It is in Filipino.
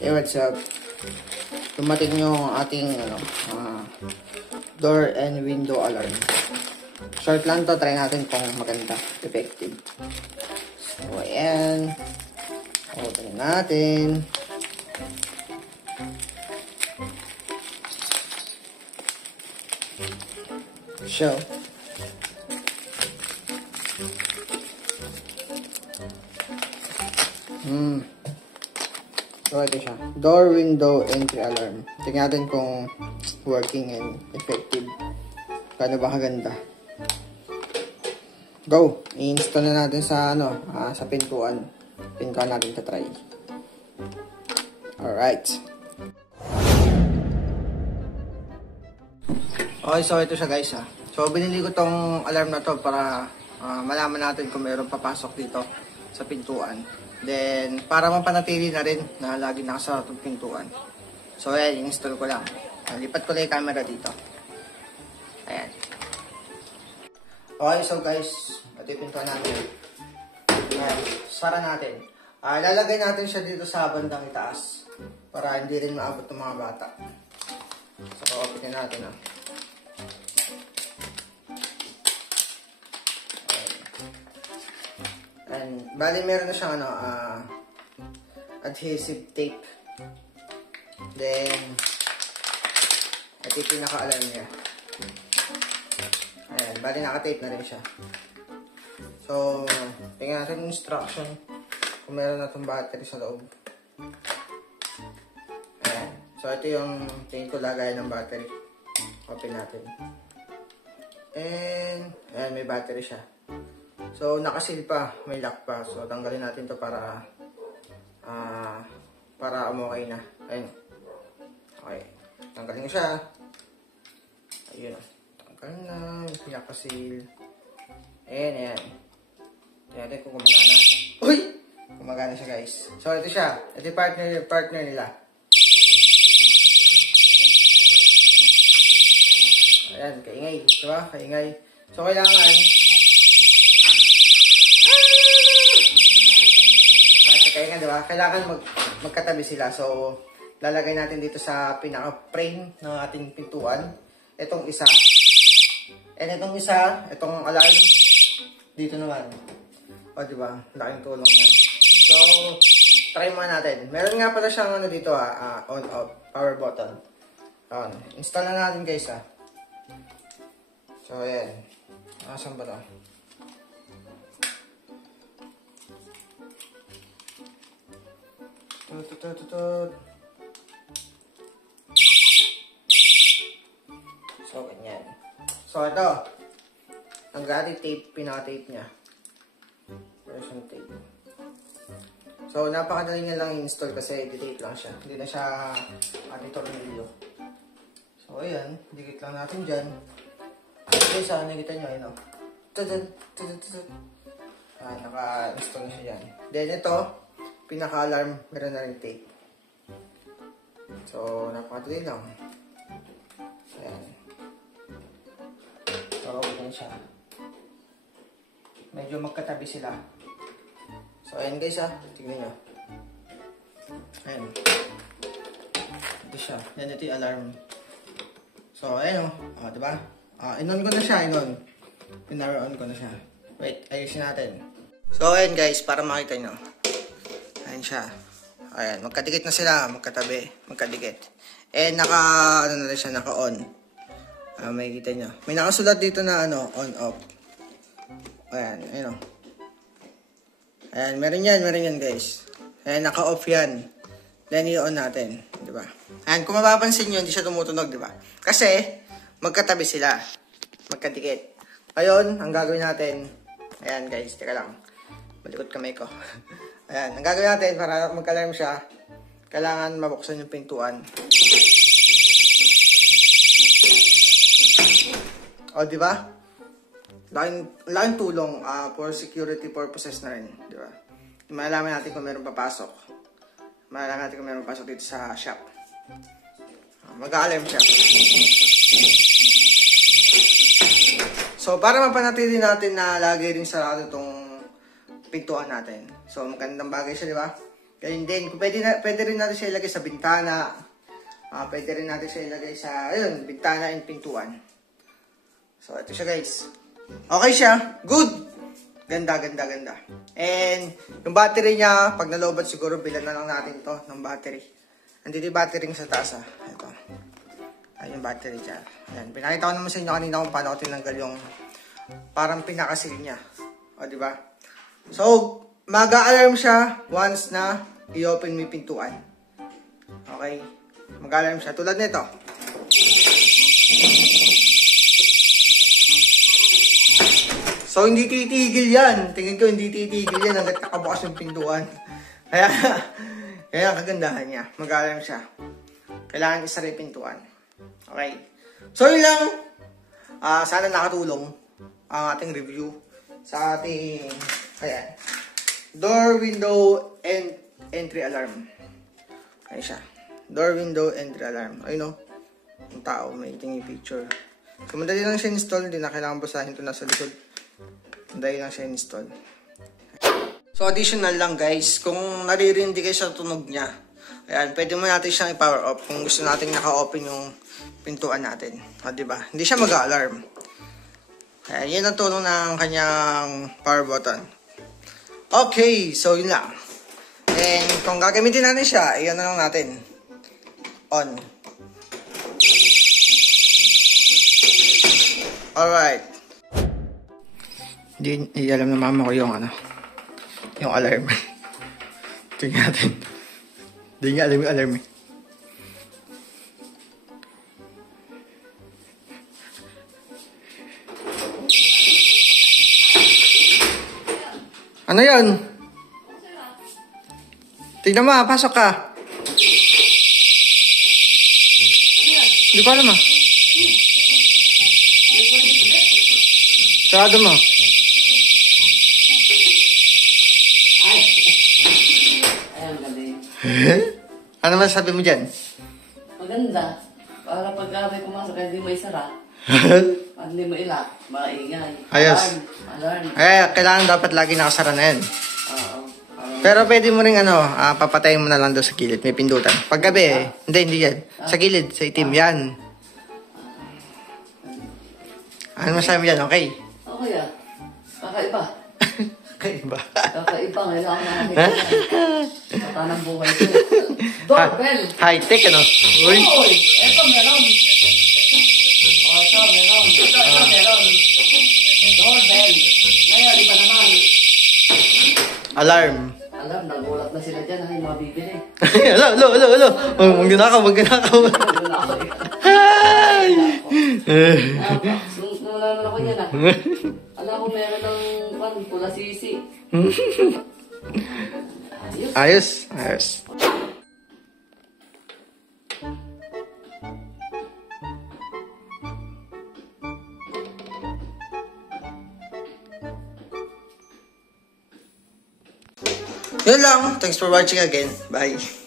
Hey, what's up? Dumating yung ating door and window alarm. Short lang to, try natin kung maganda, effective. So, ayan. Open natin. Show. So, ito siya. Door, window, entry alarm. Tingnan natin kung working and effective. Paano ba kaganda? Go! I-install na natin sa, sa pintuan. Pintuan natin sa try. Alright. Okay, so ito siya guys ha. So, binili ko tong alarm na to para malaman natin kung mayroong papasok dito sa pintuan. Then, para mapanatili na rin na lagi nakasara itong pintuan. So, ayan, install ko lang. Lipat ko lang yung camera dito. Ayan. Okay, so guys, ito yung pintuan natin. Ayan, sara natin. Lalagay natin siya dito sa bandang itaas para hindi rin maabot ng mga bata. So, open natin ha. And, bali meron na siyang adhesive tape. Then, ito yung pinaka-alarm niya. Ayan, bali naka-tape na rin siya. So, tingnan natin yung instruction kung meron na itong battery sa loob. Ayan. So, ito yung tingin ko lagay ng battery. Open natin. And, ayan, may battery siya. So, nakasil pa, may lock pa. So, tanggalin natin to para umukay na. Ayun. Okay. Tanggalin ko siya. Ayun. Tanggal na. Yung pinakasil. Ayan, ayan. Tingnan natin kung gumagana. Uy! Gumagana siya, guys. So, ito siya. Ito yung partner nila. Ayan, kaingay. Diba? Kaingay. So, kailangan diba? Kailangan magkatabi sila. So, lalagay natin dito sa pinaka-frame ng ating pintuan. Itong isa. And itong isa, itong alarm, dito naman. O, diba? Laking tulong yan. So, try muna natin. Meron nga pala siyang dito on-off, power button. Install na natin guys So, ayan. Asan ba ito? So, ganyan. So, ito. Ang gati tape, pinaka-tape niya. Version tape. So, napakadali niya lang i-install kasi i-tape lang siya. Hindi na siya tornilyo. So, ayan. Dikit lang natin dyan. Okay, saan nakita nyo, ayun o. Naka-install na siya dyan. Then, ito. Pinaka-alarm, meron na rin tape. So, napakadali lang. Ayan. So, ganyan siya. Medyo magkatabi sila. So, ayan guys tignan nyo. Ayan. Ito siya. Yan, ito yung alarm. So, ayan o. Diba? In-on ko na siya, in-on. Pinawer on ko na siya. Wait, ayusin natin. So, ayan guys, para makita nyo. Ayan siya. Ayan, magkadikit na sila, magkatabi, magkadikit. Eh, na rin siya, naka-on. May kita nyo. May nakasulat dito na, on-off. Ayan, ayun o. Ayan, meron yan guys. Ayan, naka-off yan. Then, i-on natin. Diba? Ayan, kung mapapansin nyo, hindi siya tumutunog, diba? Kasi, magkatabi sila. Magkadikit. Ngayon, ang gagawin natin, ayan guys, teka lang. Malikot kamay ko. Ayan, ang gagawin natin para magka-alarm siya, kailangan mabuksan yung pintuan. O, di ba? Laking tulong for security purposes na rin, di ba? Malalaman natin kung meron papasok. Malalaman natin kung meron papasok dito sa shop. Mag-alarm siya. So, para mapanatili natin na lagi rin sarado itong pintuan natin. So, magandang bagay siya, di ba? Ganyan din. Pwede rin natin siya ilagay sa bintana. Pwede rin natin siya ilagay sa, ayun, bintana and pintuan. So, ito siya guys. Okay siya. Good! Ganda. And, yung battery niya, pag nalobat siguro, bilan na lang natin to ng battery. Andito yung battery sa taas Ito. Ayun yung battery dyan. Ayan. Pinakita ko naman sa inyo kanina kung paano ko tinanggal yung parang pinakasil niya. O, diba? So, mag-a-alarm siya once na i-open mo yung pintuan. Okay? Mag-a-alarm siya. Tulad nito. So, hindi titigil yan. Tingin ko hindi titigil yan hanggat nakabukas yung pintuan. Kaya kagandahan niya. Mag-alarm siya. Kailangan isara yung pintuan. Okay. So, yun lang. Sana nakatulong ang ating review sa ating, ayan, door, window, and entry alarm. Ayan siya. Door, window, entry alarm. Ayun o. Yung tao, may tingin picture. So, madali lang siya install. Hindi na kailangan basahin ito nasa likod. Madali lang siya install. So, additional lang guys. Kung naririndi kayo sa tunog niya, ayan, pwede mo natin siyang i-power off kung gusto natin naka-open yung pintuan natin. O, diba? Hindi siya mag-alarm. Ayan, yun ang tulong ng kanyang power button. Okay, so yun lang. And kung gagamitin natin siya, iyan na lang natin. On. Alright. Hindi alam na mama ko yung yung alarm. Tingnan natin. Hindi nga alam yung alarm. Ano yan? Tignan mo, pasok ka. Hindi ko alam Sarado mo. Ano masasabi mo dyan? Maganda. Para pag may pumasok, hindi may sara. Hindi may ilak. Maingay. Ayos. Alarm. Kailangan dapat lagi nakasara na yan. Oo. Pero pwede mo rin papatayin mo na lang doon sa gilid. May pindutan. Paggabi hindi yan. Sa gilid, sa itim yan. Ano masasabi mo dyan? Okay? Okay Kakaiba. Kakaiba. Kakaiba. Kailangan nakakita. Mata ng buhay ko. Doorbell. High-tech, ano? Uy. Uy! Eto, meron. Ito, meron. Ito, meron. Doorbell. Ngayon, iba naman. Alarm. Alarm, nagulat na sila dyan. Ano yung mga bibili? Hello. Huwag ginakaw. Hi! Nalaman ako yan Alam mo, meron ng pula sisi. Ayos. Yun lang. Thanks for watching again. Bye.